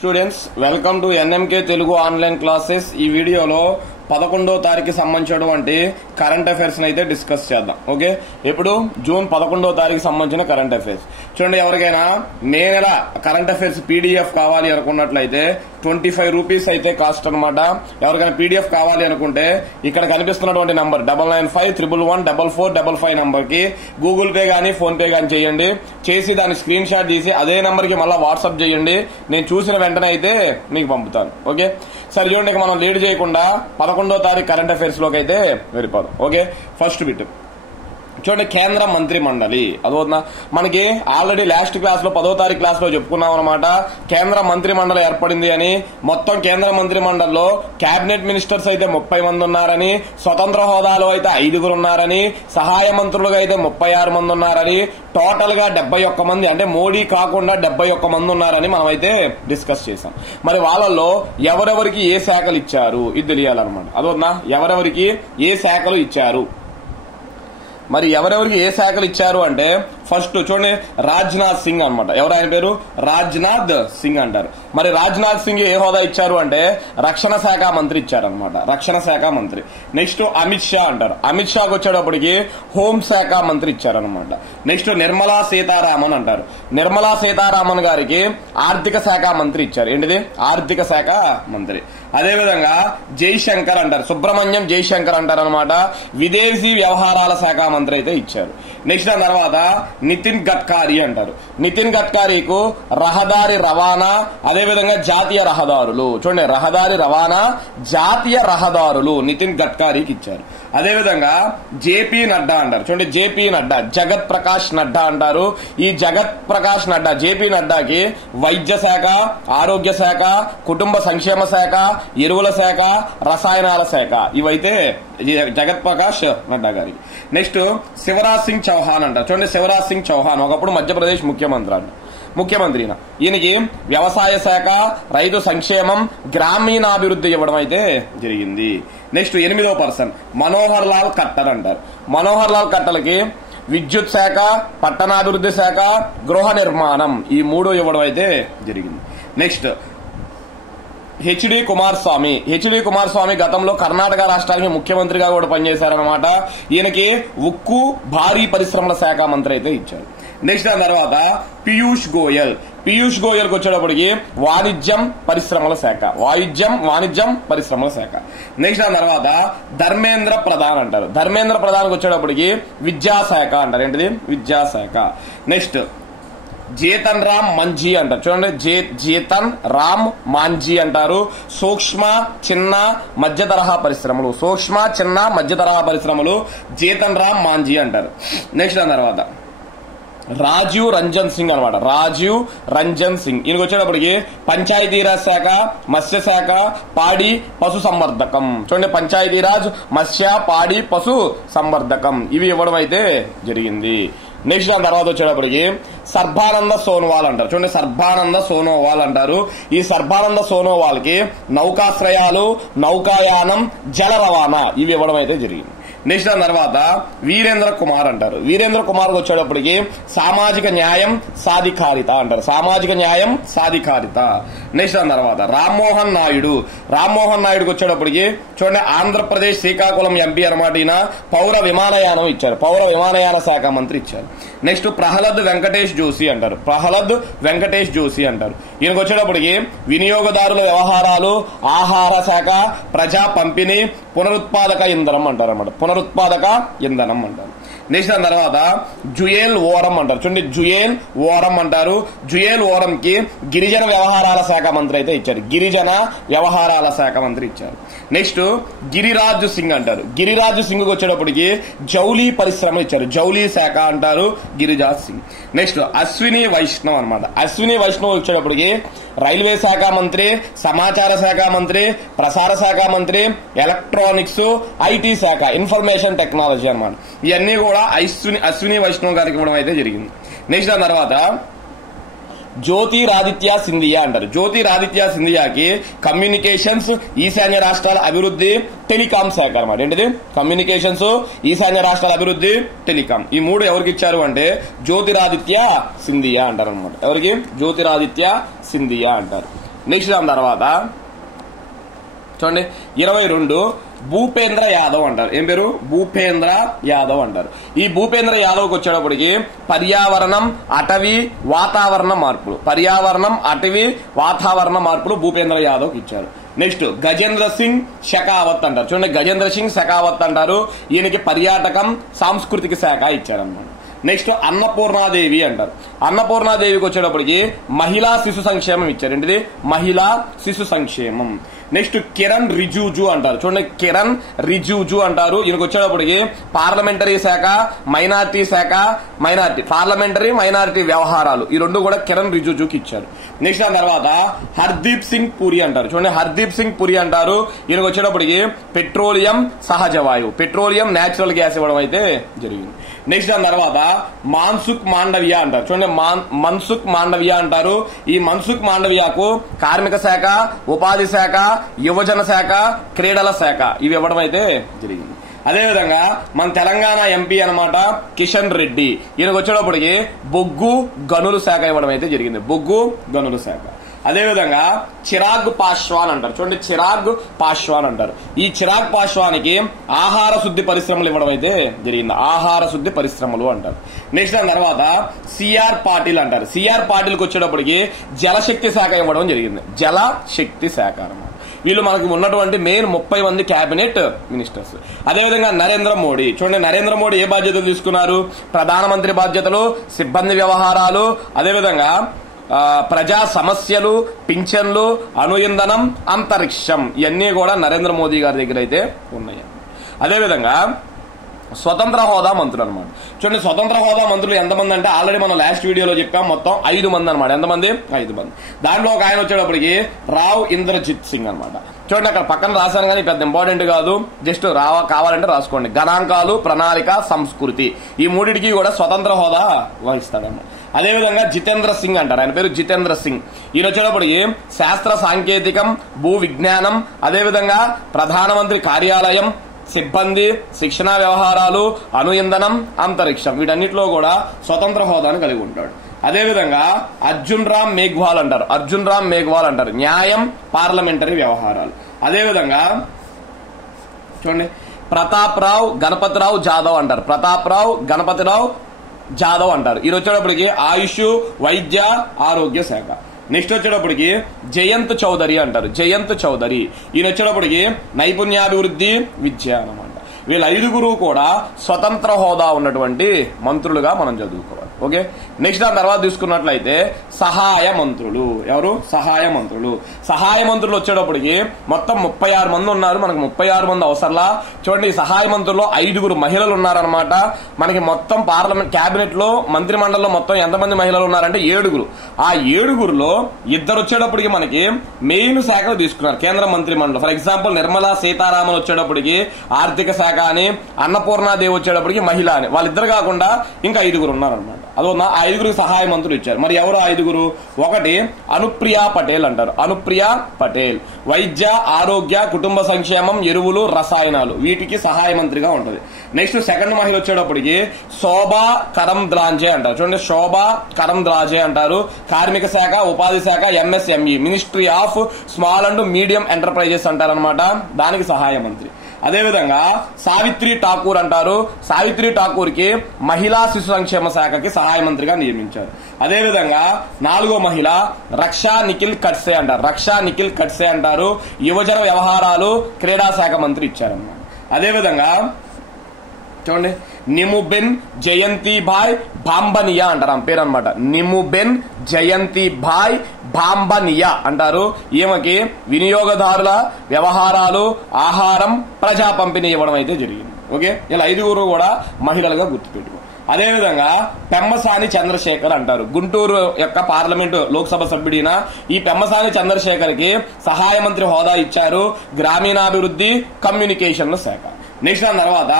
Students welcome to NMK Telugu online classes. ఈ వీడియోలో 11వ తారీఖు సంబంధించినటువంటి కరెంట్ అఫైర్స్ అయితే డిస్కస్ చేద్దాం. ఓకే, ఇప్పుడు జూన్ 11వ తారీఖు సంబంధించిన కరెంట్ అఫైర్స్ చూడండి. ఎవరికైనా మే నెల కరెంట్ అఫైర్స్ పీడిఎఫ్ కావాలి అనుకున్నట్లయితే 25 రూపీస్ అయితే కాస్ట్ అనమాట. ఎవరికైనా పీడిఎఫ్ కావాలి అనుకుంటే ఇక్కడ కనిపిస్తున్నటువంటి నంబర్ 9951114455 నంబర్ కి గూగుల్ పే గానీ ఫోన్ పే గానీ చేయండి. చేసి దాని స్క్రీన్ షాట్ తీసి అదే నంబర్ కి మళ్ళీ వాట్సాప్ చేయండి. నేను చూసిన వెంటనే అయితే మీకు పంపుతాను. ఓకే, సరే చూడండి, మనం లేట్ చేయకుండా 11వ తారీఖు కరెంట్ అఫైర్స్ లోకి అయితే వెళ్ళిపోదాం. ఓకే, ఫస్ట్ బిట్ చూడండి, కేంద్ర మంత్రి మండలి. అదవుతుందా, మనకి ఆల్రెడీ లాస్ట్ క్లాస్ లో 10వ తారీఖు క్లాస్ లో చెప్పుకున్నాం అనమాట. కేంద్ర మంత్రి మండలి ఏర్పడింది అని. మొత్తం కేంద్ర మంత్రి మండలిలో కేబినెట్ మినిస్టర్స్ అయితే 30 మంది ఉన్నారని, స్వతంత్ర హోదాలో అయితే 5 ఉన్నారని, సహాయ మంత్రులుగా అయితే 36 మంది ఉన్నారని, టోటల్ గా 71 మంది, అంటే మోడీ కాకుండా 71 మంది ఉన్నారని మనం అయితే డిస్కస్ చేశాం. మరి వాళ్ళల్లో ఎవరెవరికి ఏ శాఖలు ఇచ్చారు ఇది తెలియాలన్నమాట. అదవుతుందా, ఎవరెవరికి ఏ శాఖలు ఇచ్చారు. మరి ఎవరెవరికి ఏ శాఖలు ఇచ్చారు అంటే ఫస్ట్ చూడండి, రాజ్నాథ్ సింగ్ అనమాట. ఎవరు ఆయన పేరు? రాజ్నాథ్ సింగ్ అంటారు. మరి రాజ్నాథ్ సింగ్ ఏ హోదా ఇచ్చారు అంటే రక్షణ శాఖ మంత్రి ఇచ్చారనమాట. రక్షణ శాఖ మంత్రి. నెక్స్ట్ అమిత్ షా అంటారు. అమిత్ షాకి వచ్చేటప్పటికి హోంశాఖ మంత్రి ఇచ్చారనమాట. నెక్స్ట్ నిర్మలా సీతారామన్ అంటారు. నిర్మలా సీతారామన్ గారికి ఆర్థిక శాఖ మంత్రి ఇచ్చారు. ఏంటిది? ఆర్థిక శాఖ మంత్రి. అదేవిధంగా జైశంకర్ అంటారు, సుబ్రహ్మణ్యం జైశంకర్ అంటారు అనమాట. విదేశీ వ్యవహారాల శాఖ మంత్రి అయితే ఇచ్చారు. నెక్స్ట్ దాని తర్వాత నితిన్ గడ్కరీ అంటారు. నితిన్ గడ్కరీకు రహదారి రవాణా, అదేవిధంగా జాతీయ రహదారులు. చూడండి, రహదారి రవాణా, జాతీయ రహదారులు నితిన్ గడ్కరీకి ఇచ్చారు. అదేవిధంగా జేపీ నడ్డా అంటారు. చూడండి, జేపీ నడ్డా, జగత్ ప్రకాష్ నడ్డా అంటారు. ఈ జగత్ ప్రకాష్ నడ్డా, జేపీ నడ్డాకి వైద్య శాఖ, ఆరోగ్య శాఖ, కుటుంబ సంక్షేమ శాఖ, ఎరువుల శాఖ, రసాయనాల శాఖ ఇవైతే జగత్ ప్రకాష్ నడ్డా గారికి. నెక్స్ట్ శివరాజ్ సింగ్ చౌహాన్ అంటారు. చూడండి, శివరాజ్ సింగ్ చౌహాన్ ఒకప్పుడు మధ్యప్రదేశ్ ముఖ్యమంత్రి. ఈయనకి వ్యవసాయ శాఖ, రైతు సంక్షేమం, గ్రామీణాభివృద్ధి ఇవ్వడం అయితే జరిగింది. నెక్స్ట్ 8వ పర్సన్ మనోహర్ లాల్ ఖట్టర్ అంటారు. మనోహర్ లాల్ ఖట్టర్కి విద్యుత్ శాఖ, పట్టణాభివృద్ధి శాఖ, గృహ నిర్మాణం ఈ 3 ఇవ్వడం అయితే జరిగింది. నెక్స్ట్ హెచ్డి కుమారస్వామి గతంలో కర్ణాటక రాష్ట్రానికి ముఖ్యమంత్రిగా కూడా పనిచేశారనమాట. ఈయనకి ఉక్కు, భారీ పరిశ్రమల శాఖ మంత్రి అయితే ఇచ్చారు. నెక్స్ట్ దాని తర్వాత పీయూష్ గోయల్ కి వచ్చేటప్పటికి వాణిజ్యం పరిశ్రమల శాఖ. నెక్స్ట్ దాని తర్వాత ధర్మేంద్ర ప్రధాన్ అంటారు. ధర్మేంద్ర ప్రధాన్కి వచ్చేటప్పటికి విద్యాశాఖ అంటారు. ఏంటిది? విద్యాశాఖ. నెక్స్ట్ జీతన్ రామ్ మంఝీ అంటారు. చూడండి, జీతన్ రామ్ మాంఝీ అంటారు. సూక్ష్మ చిన్న మధ్య తరహా పరిశ్రమలు జీతన్ రామ్ మాంఝీ అంటారు. నెక్స్ట్ దాని తర్వాత రాజీవ్ రంజన్ సింగ్ అనమాట. ఈయనకి వచ్చేటప్పటికి పంచాయతీరాజ్ శాఖ, మత్స్య శాఖ, పాడి పశు సంవర్ధకం. చూడండి, పంచాయతీరాజ్, మత్స్య, పాడి పశు సంవర్ధకం ఇవి ఇవ్వడం అయితే జరిగింది. నెక్స్ట్ దాని తర్వాత వచ్చేటప్పటికి సర్బానంద సోనోవాల్ అంటారు. చూడండి, సర్బానంద సోనోవాల్ అంటారు. ఈ సర్బానంద సోనోవాల్ కి నౌకాశ్రయాలు, నౌకాయానం, జల రవాణా ఇవి ఇవ్వడం అయితే జరిగింది. నెక్స్ట్ దాని తర్వాత వీరేంద్ర కుమార్ అంటారు. వీరేంద్ర కుమార్ వచ్చేటప్పటికి సామాజిక న్యాయం, సాధికారిత అంటారు. నెక్స్ట్ దాని తర్వాత రామ్మోహన్ నాయుడుకి వచ్చేటప్పటికి చూడండి, ఆంధ్రప్రదేశ్ శ్రీకాకుళం ఎంపీ అనమాట. ఈయన పౌర విమానయానం ఇచ్చారు. పౌర విమానయాన శాఖ మంత్రి ఇచ్చారు. నెక్స్ట్ ప్రహ్లాద్ వెంకటేష్ జోషి అంటారు. ఈయనకు వచ్చేటప్పటికి వినియోగదారుల వ్యవహారాలు, ఆహార శాఖ, ప్రజా పంపిణీ, పునరుత్పాదక ఇంధనం అంటారు. నెక్స్ట్ దాని తర్వాత జుయేల్ ఓరం అంటారు. చూడండి, జుయేల్ ఓరం అంటారు. జుయేల్ ఓరం కి గిరిజన వ్యవహారాల శాఖ మంత్రి అయితే ఇచ్చారు. నెక్స్ట్ గిరిరాజ్ సింగ్ అంటారు. గిరిరాజ్ సింగ్ వచ్చేటప్పటికి జౌలీ పరిశ్రమలు ఇచ్చారు. జౌలీ శాఖ అంటారు గిరిరాజ్ సింగ్. నెక్స్ట్ అశ్విని వైష్ణవ్ అనమాట. అశ్విని వైష్ణవ్ వచ్చేటప్పటికి రైల్వే శాఖ మంత్రి, సమాచార శాఖ మంత్రి, ప్రసార శాఖ మంత్రి, ఎలక్ట్రానిక్స్, ఐటీ శాఖ, ఇన్ఫర్మేషన్ టెక్నాలజీ అనమాట. ఇవన్నీ కూడా అశ్విని వైష్ణవ్ గారికి ఇవ్వడం అయితే జరిగింది. నెక్స్ట్ దాని తర్వాత జ్యోతిరాదిత్య సింధియా అంటారు. జ్యోతిరాదిత్య సింధియాకి కమ్యూనికేషన్స్, ఈశాన్య రాష్ట్రాల అభివృద్ధి, టెలికాం శాఖ అనమాట. ఏంటిది? కమ్యూనికేషన్స్, ఈశాన్య రాష్ట్రాల అభివృద్ధి, టెలికాం ఈ 3 ఎవరికి ఇచ్చారు అంటే జ్యోతిరాదిత్య సింధియా అంటారు అనమాట. ఎవరికి? జ్యోతిరాదిత్య సింధియా అంటారు. నెక్స్ట్ దాని తర్వాత చూడండి 22 భూపేంద్ర యాదవ్ అంటారు. ఏం పేరు? భూపేంద్ర యాదవ్ అంటారు. ఈ భూపేంద్ర యాదవ్కి వచ్చేటప్పటికి పర్యావరణం, అటవీ, వాతావరణ మార్పులు, పర్యావరణం, అటవీ, వాతావరణ మార్పులు భూపేంద్ర యాదవ్కి ఇచ్చారు. నెక్స్ట్ గజేంద్ర సింగ్ షెకావత్ అంటారు. చూడండి, గజేంద్ర సింగ్ షెకావత్ అంటారు. ఈయనకి పర్యాటకం, సాంస్కృతిక శాఖ ఇచ్చారన్నమాట. నెక్స్ట్ అన్నపూర్ణాదేవి అంటారు. అన్నపూర్ణాదేవికి వచ్చేటప్పటికి మహిళా శిశు సంక్షేమం ఇచ్చారు. ఏంటిది? మహిళా శిశు సంక్షేమం. నెక్స్ట్ కిరణ్ రిజిజు అంటారు. చూడండి, కిరణ్ రిజిజు అంటారు. ఈయనకు వచ్చేటప్పటికి పార్లమెంటరీ శాఖ, మైనార్టీ శాఖ, పార్లమెంటరీ మైనారిటీ వ్యవహారాలు, ఈ రెండు కూడా కిరణ్ రిజిజుకి ఇచ్చారు. నెక్స్ట్ దాని తర్వాత హర్దీప్ సింగ్ పురి అంటారు. చూడండి, హర్దీప్ సింగ్ పురి అంటారు. ఈయనకు వచ్చేటప్పటికి పెట్రోలియం, సహజ వాయువు, పెట్రోలియం, నేచురల్ గ్యాస్ ఇవ్వడం అయితే జరిగింది. నెక్స్ట్ దాని తర్వాత మాన్సుఖ్ మాండవియా అంటారు. చూడండి, మన్సుఖ్ మాండవియా అంటారు. ఈ మన్సుఖ్ మాండవియాకు కార్మిక శాఖ, ఉపాధి శాఖ, యువజన శాఖ, క్రీడల శాఖ ఇవి ఇవ్వడం అయితే జరిగింది. అదేవిధంగా మన తెలంగాణ ఎంపీ అనమాట కిషన్ రెడ్డి, ఈయనకు వచ్చేటప్పటికి బొగ్గు గనుల శాఖ ఇవ్వడం అయితే జరిగింది. బొగ్గు గనుల శాఖ. అదేవిధంగా చిరాగ్ పాశ్వాన్ అంటారు. చూడండి, చిరాగ్ పాశ్వాన్ అంటారు. ఈ చిరాగ్ పాశ్వానికి ఆహార శుద్ధి పరిశ్రమలు ఇవ్వడం అయితే జరిగింది. ఆహార శుద్ధి పరిశ్రమలు అంటారు. నెక్స్ట్ దాని తర్వాత సిఆర్ పాటిల్ అంటారు. సిఆర్ పాటిల్కి వచ్చేటప్పటికి జలశక్తి శాఖ ఇవ్వడం జరిగింది. జలశక్తి శాఖ అన్నమాట. వీళ్ళు మనకి ఉన్నటువంటి మెయిన్ 30 మంది క్యాబినెట్ మినిస్టర్స్. అదేవిధంగా నరేంద్ర మోడీ. చూడండి, నరేంద్ర మోడీ ఏ బాధ్యతలు తీసుకున్నారు? ప్రధానమంత్రి బాధ్యతలు, సిబ్బంది వ్యవహారాలు, అదేవిధంగా ప్రజా సమస్యలు, పింఛన్లు, అణు ఇంధనం, అంతరిక్షం, ఇవన్నీ కూడా నరేంద్ర మోదీ గారి దగ్గర అయితే ఉన్నాయి. అదేవిధంగా స్వతంత్ర హోదా మంత్రులు అనమాట. చూడండి, స్వతంత్ర హోదా మంత్రులు ఎంతమంది అంటే ఆల్రెడీ మనం లాస్ట్ వీడియోలో చెప్పాం, మొత్తం 5 మంది అనమాట. ఎంతమంది? 5 మంది. దాంట్లో ఒక ఆయన వచ్చేటప్పటికి రావ్ ఇంద్రజిత్ సింగ్ అనమాట. చూడండి, అక్కడ పక్కన రాశాను కానీ పెద్ద ఇంపార్టెంట్ కాదు, జస్ట్ కావాలంటే రాసుకోండి. గణాంకాలు, ప్రణాళిక, సంస్కృతి, ఈ మూడింటికి కూడా స్వతంత్ర హోదా వహిస్తాడన్నమాట. అదేవిధంగా జితేంద్ర సింగ్ అంటారు. ఆయన పేరు జితేంద్ర సింగ్. ఈయన వచ్చేటప్పటికి శాస్త్ర సాంకేతికం, భూ విజ్ఞానం, అదేవిధంగా ప్రధానమంత్రి కార్యాలయం, సిబ్బంది, శిక్షణా వ్యవహారాలు, అణు ఇంధనం, అంతరిక్షం, వీటన్నిటిలో కూడా స్వతంత్ర హోదాను కలిగి ఉంటాడు. అదేవిధంగా అర్జున్ రామ్ మేఘ్వాల్ అంటారు. అర్జున్ రామ్ మేఘ్వాల్ అంటారు. న్యాయం, పార్లమెంటరీ వ్యవహారాలు. అదేవిధంగా చూడండి, ప్రతాప్ రావు గణపతిరావు జాదవ్ అంటారు. ప్రతాప్ రావు గణపతిరావు జాదవ్ అంటారు. ఈయన వచ్చేటప్పటికి ఆయుష్, వైద్య, ఆరోగ్య శాఖ. నెక్స్ట్ వచ్చేటప్పటికి జయంత్ చౌదరి అంటారు. జయంత్ చౌదరి. ఈయన వచ్చేటప్పటికి నైపుణ్యాభివృద్ధి, విద్య అన్నమాట. వీళ్ళ 5గురు కూడా స్వతంత్ర హోదా ఉన్నటువంటి మంత్రులుగా మనం చదువుకోవాలి. ఓకే. నెక్స్ట్ దాని తర్వాత తీసుకున్నట్లయితే సహాయ మంత్రులు. ఎవరు? సహాయ మంత్రులు. సహాయ మంత్రులు వచ్చేటప్పటికి మొత్తం 36 మంది ఉన్నారు. మనకు 36 మంది అవసరంలా. చూడండి, ఈ సహాయ మంత్రుల్లో 5గురు మహిళలు ఉన్నారనమాట. మనకి మొత్తం పార్లమెంట్ క్యాబినెట్ లో, మంత్రి మండలిలో మొత్తం ఎంతమంది మహిళలు ఉన్నారంటే 7గురు. ఆ 7గురులో 2 వచ్చేటప్పటికి మనకి మెయిన్ శాఖలు తీసుకున్నారు కేంద్ర మంత్రి మండలి. ఫర్ ఎగ్జాంపుల్ నిర్మలా సీతారామన్ వచ్చేటప్పటికి ఆర్థిక శాఖ అని, అన్నపూర్ణాదేవి వచ్చేటప్పటికి మహిళ అని, వాళ్ళిద్దరు కాకుండా ఇంకా 5గురు ఉన్నారనమాట. అదో ఆ 5గురికి సహాయ మంత్రులు ఇచ్చారు. మరి ఎవరు 5గురు? ఒకటి అనుప్రియా పటేల్ అంటారు. అనుప్రియా పటేల్ వైద్య, ఆరోగ్య, కుటుంబ సంక్షేమం, ఎరువులు, రసాయనాలు, వీటికి సహాయ మంత్రిగా ఉంటుంది. నెక్స్ట్ సెకండ్ మహిళ వచ్చేటప్పటికి శోభా కరంద్లాజే అంటారు. చూడండి, శోభా కరంద్లాజే అంటారు. కార్మిక శాఖ, ఉపాధి శాఖ, MSME, ministry of small and medium enterprises అంటారనమాట. దానికి సహాయ మంత్రి. అదేవిధంగా సావిత్రి ఠాకూర్ అంటారు. సావిత్రి ఠాకూర్ కి మహిళా శిశు సంక్షేమ శాఖకి సహాయ మంత్రిగా నియమించారు. అదేవిధంగా 4వ మహిళ రక్షా నిఖిల్ ఖడ్సే అంటారు. రక్షా నిఖిల్ ఖడ్సే అంటారు. యువజన వ్యవహారాలు, క్రీడా శాఖ మంత్రి ఇచ్చారన్నమాట. అదేవిధంగా చూడండి, నిముబెన్ జయంతిభాయ్ బాంబనియా అంటారు ఆమె పేరు అనమాట. నిముబెన్ జయంతిభాయ్ బాంబనియా అంటారు. ఈమెకి వినియోగదారుల వ్యవహారాలు, ఆహారం, ప్రజా పంపిణీ ఇవ్వడం అయితే జరిగింది. ఓకే. ఇలా 5గురు కూడా మహిళలుగా గుర్తుపెట్టుకో. అదేవిధంగా పెమ్మసాని చంద్రశేఖర్ అంటారు. గుంటూరు యొక్క పార్లమెంటు లోక్సభ సభ్యుడిన ఈ పెమ్మసాని చంద్రశేఖర్ కి సహాయ మంత్రి హోదా ఇచ్చారు. గ్రామీణాభివృద్ధి, కమ్యూనికేషన్ల శాఖ. నెక్స్ట్ దాని తర్వాత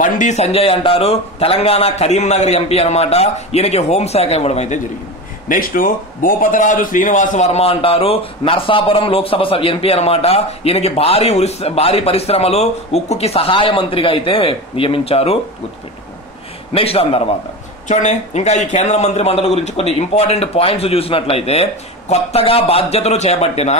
బండి సంజయ్ అంటారు. తెలంగాణ కరీంనగర్ ఎంపీ అనమాట. ఈయనకి హోంశాఖ ఇవ్వడం అయితే జరిగింది. నెక్స్ట్ భూపతరాజు శ్రీనివాస వర్మ అంటారు. నర్సాపురం లోక్సభ ఎంపీ అనమాట. ఈయనకి భారీ పరిశ్రమలు, ఉక్కుకి సహాయ మంత్రిగా అయితే నియమించారు. గుర్తుపెట్టుకోండి. నెక్స్ట్ దాని తర్వాత చూడండి, ఇంకా ఈ కేంద్ర మంత్రి మండలి గురించి కొన్ని ఇంపార్టెంట్ పాయింట్స్ చూసినట్లయితే కొత్తగా బాధ్యతలు చేపట్టిన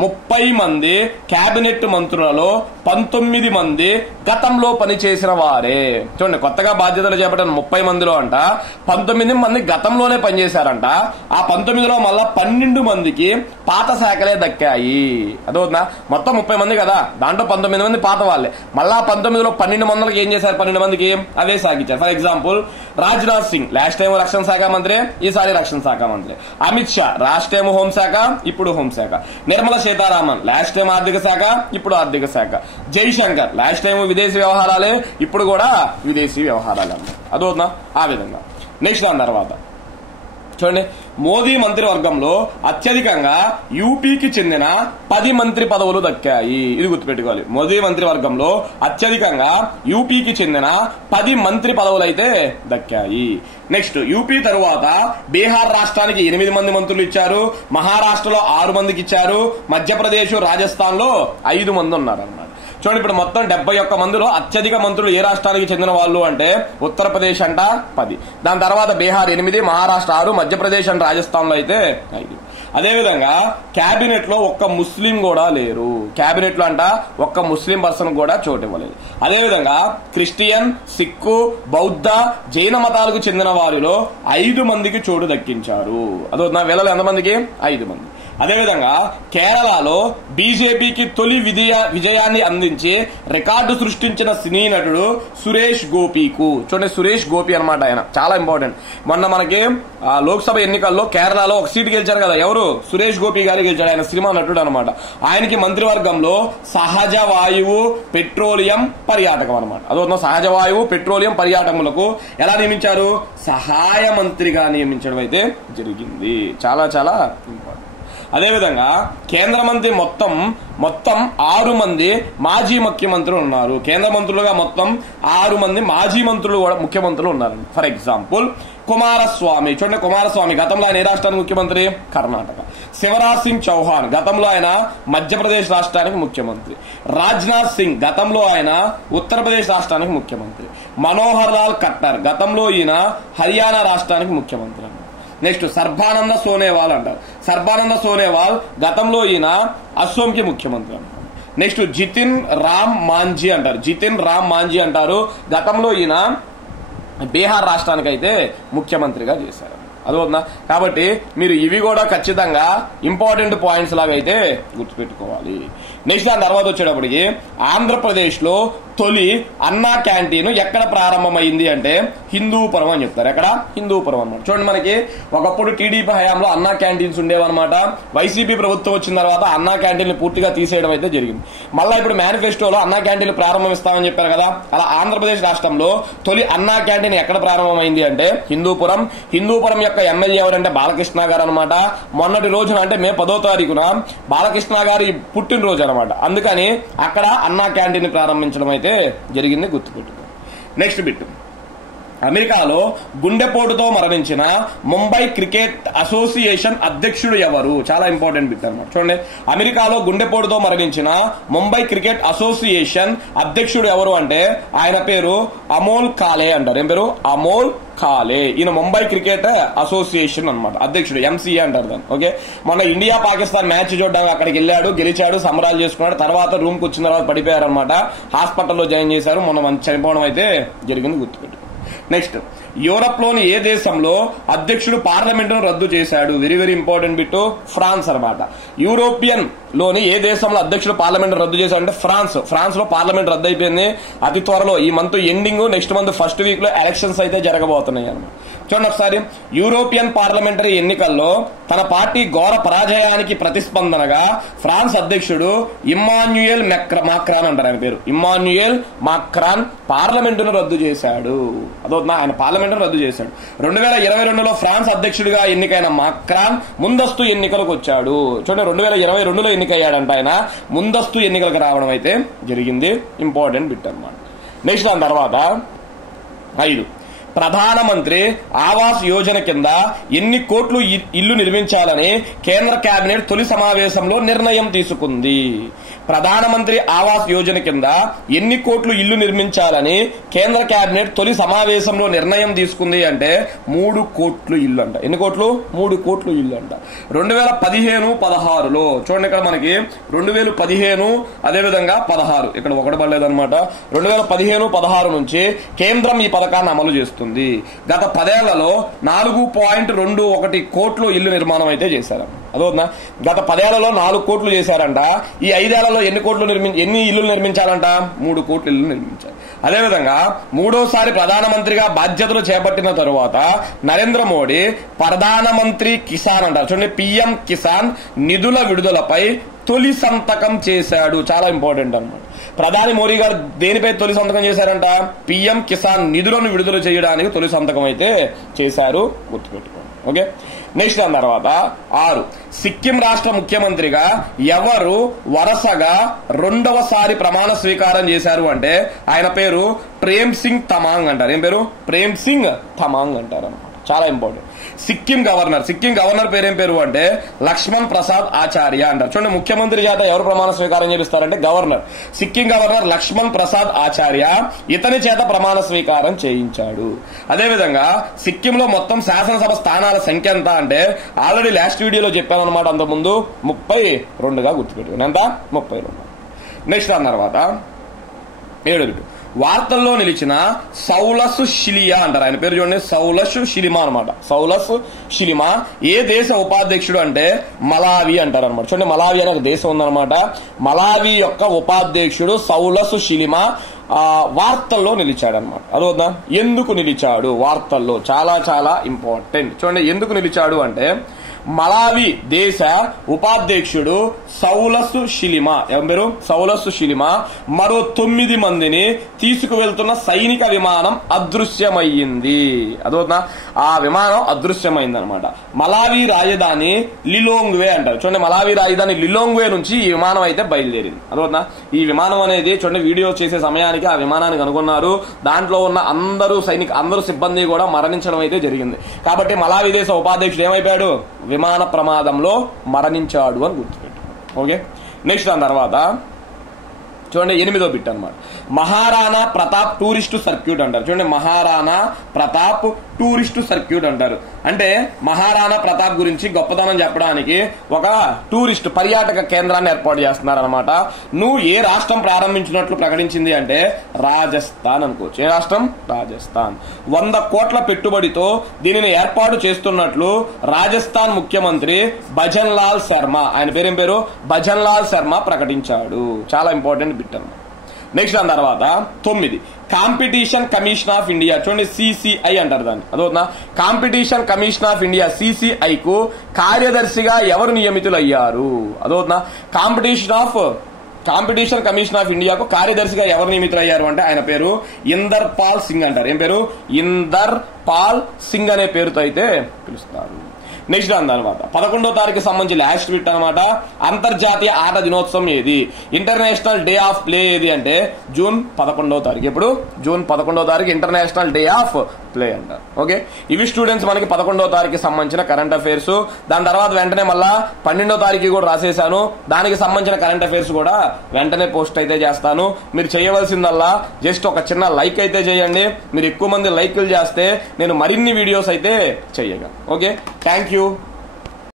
30 మంది కేబినెట్ మంత్రులలో 19 మంది గతంలో పనిచేసిన వారే. చూడండి, కొత్తగా బాధ్యతలు చేపట్టిన 30 మందిలో అంట 19 మంది గతంలోనే పనిచేశారంట. ఆ 19లో మళ్ళా 12 మందికి పాత శాఖలే దక్కాయి. అదవుతుందా? మొత్తం 30 మంది కదా, దాంట్లో 19 మంది పాత వాళ్ళే. మళ్ళా 19లో 12 మందికి ఏం చేశారు? 12 మందికి అవే సాగించారు. For example, Rajnath Singh last time రక్షణ శాఖ మంత్రి, ఈసారి రక్షణ శాఖ మంత్రి. అమిత్ షా లాస్ట్ టైం హోంశాఖ, ఇప్పుడు హోంశాఖ. నిర్మలా సీతారామన్ లాస్ట్ టైం ఆర్థిక శాఖ, ఇప్పుడు ఆర్థిక శాఖ. జైశంకర్ లాస్ట్ టైం విదేశీ వ్యవహారాలే, ఇప్పుడు కూడా విదేశీ వ్యవహారాలు అన్నమాట. అదవుతుందా? ఆ విధంగా. నెక్స్ట్ దాని తర్వాత చూడండి, మోదీ మంత్రివర్గంలో అత్యధికంగా యూపీకి చెందిన 10 మంత్రి పదవులు దక్కాయి. ఇది గుర్తుపెట్టుకోవాలి. మోదీ మంత్రివర్గంలో అత్యధికంగా యూపీకి చెందిన 10 మంత్రి పదవులు అయితే దక్కాయి. నెక్స్ట్, యూపీ తరువాత బీహార్ రాష్ట్రానికి 8 మంది మంత్రులు ఇచ్చారు, మహారాష్ట్రలో 6 మందికి ఇచ్చారు, మధ్యప్రదేశ్, రాజస్థాన్ లో 5 మంది ఉన్నారన్నమాట. చూడండి, ఇప్పుడు మొత్తం 71 మందిలో అత్యధిక మంత్రులు ఏ రాష్ట్రానికి చెందిన వాళ్ళు అంటే ఉత్తరప్రదేశ్ అంట 10, దాని తర్వాత బీహార్ 8, మహారాష్ట్ర 6, మధ్యప్రదేశ్ అండ్ రాజస్థాన్ లో అయితే 5. అదేవిధంగా క్యాబినెట్ లో ఒక్క ముస్లిం కూడా లేరు. క్యాబినెట్ లో అంట ఒక్క ముస్లిం పర్సన్ కూడా చోటు ఇవ్వలేదు. అదేవిధంగా క్రిస్టియన్, సిక్కు, బౌద్ధ, జైన మతాలకు చెందిన వారిలో 5 మందికి చోటు దక్కించారు. అదవుతుందా? వీళ్ళలో ఎంతమందికి? 5 మంది. అదేవిధంగా కేరళలో బీజేపీకి తొలి విజయాన్ని అందించి రికార్డు సృష్టించిన సినీ నటుడు సురేష్ గోపీకు. చూడండి, సురేష్ గోపి అనమాట, ఆయన చాలా ఇంపార్టెంట్. మొన్న మనకి లోక్సభ ఎన్నికల్లో కేరళలో ఒక సీటు గెలిచారు కదా, ఎవరు? సురేష్ గోపి గారు గెలిచాడు. ఆయన సినిమా నటుడు అనమాట. ఆయనకి మంత్రివర్గంలో సహజ వాయువు, పెట్రోలియం, పర్యాటకం అనమాట. అదొక సహజ వాయువు, పెట్రోలియం, పర్యాటకములకు ఎలా నియమించారు? సహాయ మంత్రిగా నియమించడం అయితే జరిగింది. చాలా చాలా ఇంపార్టెంట్. అదేవిధంగా కేంద్ర మంత్రి మొత్తం 6 మంది మాజీ ముఖ్యమంత్రులు ఉన్నారు. కేంద్ర మంత్రులుగా మొత్తం 6 మంది మాజీ మంత్రులు కూడా ముఖ్యమంత్రులు ఉన్నారు. For example, Kumaraswamy. చూడండి, కుమారస్వామి గతంలో ఆయన ఏ రాష్ట్రానికి ముఖ్యమంత్రి? కర్ణాటక. శివరాజ్ సింగ్ చౌహాన్ గతంలో ఆయన మధ్యప్రదేశ్ రాష్ట్రానికి ముఖ్యమంత్రి. రాజ్నాథ్ సింగ్ గతంలో ఆయన ఉత్తరప్రదేశ్ రాష్ట్రానికి ముఖ్యమంత్రి. మనోహర్ లాల్ ఖట్టర్ గతంలో ఈయన హర్యానా రాష్ట్రానికి ముఖ్యమంత్రి. నెక్స్ట్, సర్బానంద సోనేవాల్ అంటారు. సర్బానంద సోనేవాల్ గతంలో ఈయన అస్సోంకి ముఖ్యమంత్రి అంటారు. నెక్స్ట్, జితిన్ రామ్ మాంఝీ అంటారు. జితిన్ రామ్ మాంఝీ అంటారు. గతంలో ఈయన బీహార్ రాష్ట్రానికి అయితే ముఖ్యమంత్రిగా చేశారు. అదవుతుందా? కాబట్టి మీరు ఇవి కూడా ఖచ్చితంగా ఇంపార్టెంట్ పాయింట్స్ లాగా అయితే గుర్తుపెట్టుకోవాలి. నెక్స్ట్ దాని తర్వాత వచ్చేటప్పటికి ఆంధ్రప్రదేశ్ లో తొలి అన్నా క్యాంటీన్ ఎక్కడ ప్రారంభమైంది అంటే హిందూపురం అని చెప్తారు. ఎక్కడ? హిందూపురం అనమాట. చూడండి, మనకి ఒకప్పుడు టీడీపీ హయాంలో అన్నా క్యాంటీన్స్ ఉండేవన్నమాట. వైసీపీ ప్రభుత్వం వచ్చిన తర్వాత అన్నా క్యాంటీన్ పూర్తిగా తీసేయడం అయితే జరిగింది. మళ్ళీ ఇప్పుడు మేనిఫెస్టోలో అన్నా క్యాంటీన్ ప్రారంభిస్తామని చెప్పారు కదా. అలా ఆంధ్రప్రదేశ్ రాష్ట్రంలో తొలి అన్నా క్యాంటీన్ ఎక్కడ ప్రారంభమైంది అంటే హిందూపురం. హిందూపురం యొక్క ఎమ్మెల్యే ఎవరంటే బాలకృష్ణ గారు అనమాట. మొన్నటి రోజున అంటే మే 10వ తారీఖున బాలకృష్ణ గారి పుట్టినరోజు అనమాట. అందుకని అక్కడ అన్నా క్యాంటీన్ ప్రారంభించడం అయితే జరిగింది, గుర్తుపెట్టుకో. నెక్స్ట్ బిట్, అమెరికాలో గుండెపోటుతో మరణించిన ముంబై క్రికెట్ అసోసియేషన్ అధ్యక్షుడు ఎవరు? చాలా ఇంపార్టెంట్ బిట్ అనమాట. చూడండి, అమెరికాలో గుండెపోటుతో మరణించిన ముంబై క్రికెట్ అసోసియేషన్ అధ్యక్షుడు ఎవరు అంటే ఆయన పేరు అమోల్ కాలే అంటారు. ఏం పేరు? అమోల్ కాలే. ఈయన ముంబై క్రికెట్ అసోసియేషన్ అనమాట అధ్యక్షుడు, ఎంసీఏ అంటారు దాన్ని. ఓకే, మొన్న ఇండియా పాకిస్తాన్ మ్యాచ్ చూడడానికి అక్కడికి వెళ్ళాడు, గెలిచాడు, సంబరాలు చేసుకున్నాడు. తర్వాత రూమ్ కు వచ్చిన తర్వాత పడిపోయారు అనమాట. హాస్పిటల్లో జాయిన్ చేశారు. మొన్న చనిపోవడం అయితే జరిగింది, గుర్తుపెట్టు. నెక్స్ట్, యూరప్ లోని ఏ దేశంలో అధ్యక్షుడు పార్లమెంటును రద్దు చేశాడు? Very very important bit, France అనమాట. యూరోపియన్ లోని ఏ దేశంలో అధ్యక్షుడు పార్లమెంట్ రద్దు చేశాడంటే ఫ్రాన్స్. ఫ్రాన్స్ లో పార్లమెంట్ రద్దు అయిపోయింది. అతి త్వరలో ఈ month ending, next month first week లో ఎలక్షన్స్ అయితే జరగబోతున్నాయి అనమాట. చూడండి ఒకసారి, యూరోపియన్ పార్లమెంటరీ ఎన్నికల్లో తన పార్టీ ఘోర పరాజయానికి ప్రతిస్పందనగా ఫ్రాన్స్ అధ్యక్షుడు ఇమ్మాన్యుయల్ మాక్రాన్ అంటారు ఆయన పేరు. ఇమ్మాన్యుయల్ మాక్రాన్ పార్లమెంటును రద్దు చేశాడు. అదవుతుందా? ఆయన పార్లమెంటును రద్దు చేశాడు. 2022లో ఫ్రాన్స్ అధ్యక్షుడిగా ఎన్నికైన మాక్రాన్ ముందస్తు ఎన్నికలకు వచ్చాడు. చూడండి, 2022లో ఎన్నికయ్యాడంట ఆయన. ముందస్తు ఎన్నికలకు రావడం అయితే జరిగింది. ఇంపార్టెంట్ బిట్ అనమాట. నెక్స్ట్ దాని తర్వాత 5, ప్రధానమంత్రి ఆవాస్ యోజన కింద ఎన్ని కోట్లు ఇల్లు నిర్మించాలని కేంద్ర కేబినెట్ తొలి సమావేశంలో నిర్ణయం తీసుకుంది. ప్రధానమంత్రి ఆవాస్ యోజన కింద ఎన్ని కోట్లు ఇల్లు నిర్మించాలని కేంద్ర కేబినెట్ తొలి సమావేశంలో నిర్ణయం తీసుకుంది అంటే 3 కోట్లు ఇల్లు అంట. ఎన్ని కోట్లు? 3 కోట్లు ఇల్లు అంట. 2015-16లో చూడండి, ఇక్కడ మనకి 2015 అదేవిధంగా 16 ఇక్కడ ఒకటి పడలేదన్నమాట. 2015-16 నుంచి కేంద్రం ఈ పథకాన్ని అమలు చేస్తుంది. గత 10 ఏళ్లలో 4.21 కోట్లు ఇల్లు నిర్మాణం అయితే చేశారు. అదవుతుందా? గత 10 ఏళ్లలో 4 కోట్లు చేశారంట. ఈ 5 ఏళ్లలో ఎన్ని ఇల్లు నిర్మించాలంట? 3 కోట్లు ఇల్లు నిర్మించారు. అదేవిధంగా మూడోసారి ప్రధానమంత్రిగా బాధ్యతలు చేపట్టిన తరువాత నరేంద్ర మోడీ ప్రధానమంత్రి కిసాన్ అంటారు చూడండి, పిఎం కిసాన్ నిధుల విడుదలపై తొలి సంతకం చేశాడు. చాలా ఇంపార్టెంట్ అన్నమాట. ప్రధాని మోడీ గారు దేనిపై తొలి సంతకం చేశారంట? పిఎం కిసాన్ నిధులను విడుదల చేయడానికి తొలి సంతకం అయితే చేశారు, గుర్తుపెట్టుకోండి. ఓకే, నెక్స్ట్ దాని తర్వాత 6 సిక్కిం రాష్ట్ర ముఖ్యమంత్రిగా ఎవరు వరుసగా 2వసారి ప్రమాణ స్వీకారం చేశారు అంటే ఆయన పేరు ప్రేమ్ సింగ్ తమాంగ్ అంటారు. ఏం పేరు? ప్రేమ్ సింగ్ తమాంగ్ అంటారు అన్నమాట. చాలా ఇంపార్టెంట్. సిక్కిం గవర్నర్ పేరు ఏం పేరు అంటే లక్ష్మణ్ ప్రసాద్ ఆచార్య అంటారు. చూడండి, ముఖ్యమంత్రి చేత ఎవరు ప్రమాణ స్వీకారం చేపిస్తారంటే గవర్నర్. సిక్కిం గవర్నర్ లక్ష్మణ్ ప్రసాద్ ఆచార్య ఇతని చేత ప్రమాణ స్వీకారం చేయించాడు. అదేవిధంగా సిక్కింలో మొత్తం శాసనసభ స్థానాల సంఖ్య ఎంత అంటే ఆల్రెడీ లాస్ట్ వీడియోలో చెప్పామన్నమాట. అంతకుముందు 32గా గుర్తుపెట్టుకుని ఎంత? 32. నెక్స్ట్ దాని తర్వాత 7 వార్తల్లో నిలిచిన సౌలస్ షిలియా అంటారు. ఆయన పేరు చూడండి, సౌలస్ షిలిమా అనమాట. సౌలస్ షిలిమా ఏ దేశ ఉపాధ్యక్షుడు అంటే మలావి అంటారు అనమాట. చూడండి, మలావి అనే ఒక దేశం ఉందన్నమాట. మలావి యొక్క ఉపాధ్యక్షుడు సౌలస్ షిలిమా వార్తల్లో నిలిచాడనమాట. అదొద్దా? ఎందుకు నిలిచాడు వార్తల్లో? చాలా చాలా ఇంపార్టెంట్. చూడండి, ఎందుకు నిలిచాడు అంటే మలావి దేశ ఉపాధ్యక్షుడు సౌలస్ షిలిమా, ఎవరు? సౌలస్ షిలిమా మరో 9 మందిని తీసుకువెళ్తున్న సైనిక విమానం అదృశ్యమయ్యింది. అదవుతుందా? ఆ విమానం అదృశ్యమైంది అనమాట. మలావి రాజధాని లిలోంగ్వే అంటారు. చూడండి, మలావి రాజధాని లిలోంగ్వే నుంచి ఈ విమానం అయితే బయలుదేరింది. అదవుతుందా? ఈ విమానం అనేది చూడండి, వీడియో చేసే సమయానికి ఆ విమానాన్ని కనుగొన్నారు. దాంట్లో ఉన్న అందరూ సిబ్బంది కూడా మరణించడం అయితే జరిగింది. కాబట్టి మలావి దేశ ఉపాధ్యక్షుడు ఏమైపోయాడు? విమాన ప్రమాదంలో మరణించాడు అని గుర్తుపెట్టు. ఓకే, నెక్స్ట్ దాని తర్వాత చూడండి 8వ బిట్ అనమాట. మహారాణా ప్రతాప్ టూరిస్ట్ సర్క్యూట్ అంటారు. చూడండి, మహారాణా ప్రతాప్ టూరిస్ట్ సర్క్యూట్ అంటారు. అంటే మహారాణా ప్రతాప్ గురించి గొప్పతనం చెప్పడానికి ఒక టూరిస్ట్ పర్యాటక కేంద్రాన్ని ఏర్పాటు చేస్తున్నారు అనమాట. నువ్వు ఏ రాష్ట్రం ప్రారంభించినట్లు ప్రకటించింది అంటే రాజస్థాన్ అనుకోవచ్చు. ఏ రాష్ట్రం? రాజస్థాన్. 100 కోట్ల పెట్టుబడితో దీనిని ఏర్పాటు చేస్తున్నట్లు రాజస్థాన్ ముఖ్యమంత్రి భజన్ లాల్ శర్మ, ఆయన పేరేం పేరు? భజన్ లాల్ శర్మ ప్రకటించాడు. చాలా ఇంపార్టెంట్ బిట్ అన్నమాట. నెక్స్ట్ దాని తర్వాత 9 కాంపిటీషన్ కమిషన్ ఆఫ్ ఇండియా. చూడండి, సిసిఐ అంటారు దాన్ని. అదవుతుందా? Competition commission of India CCI కు కార్యదర్శిగా ఎవరు నియమితులయ్యారు? అదవుతుందా? కాంపిటీషన్ కమిషన్ ఆఫ్ ఇండియాకు కార్యదర్శిగా ఎవరు నియమితులయ్యారు అంటే ఆయన పేరు ఇందర్ పాల్ సింగ్ అంటారు. ఏం పేరు? ఇందర్ పాల్ సింగ్ అనే పేరుతో అయితే పిలుస్తారు. నెక్స్ట్ దాని తర్వాత 11వ తారీఖు సంబంధించి లాస్ట్ బిట్ అనమాట. అంతర్జాతీయ ఆట దినోత్సవం ఏది? ఇంటర్నేషనల్ డే ఆఫ్ ప్లే ఏది అంటే జూన్ 11వ తారీఖు. ఇప్పుడు జూన్ 11వ తారీఖు ఇంటర్నేషనల్ డే ఆఫ్ ప్లే అంటారు. ఓకే, ఇవి స్టూడెంట్స్ మనకి 11వ తారీఖు సంబంధించిన కరెంట్ అఫైర్స్. దాని తర్వాత వెంటనే మళ్ళా 12వ తారీఖు కూడా రాసేసాను. దానికి సంబంధించిన కరెంట్ అఫైర్స్ కూడా వెంటనే పోస్ట్ అయితే చేస్తాను. మీరు చేయవలసిందల్లా జస్ట్ ఒక చిన్న లైక్ అయితే చేయండి. మీరు ఎక్కువ మంది లైక్లు చేస్తే నేను మరిన్ని వీడియోస్ అయితే చేయగలను. Okay, thank you.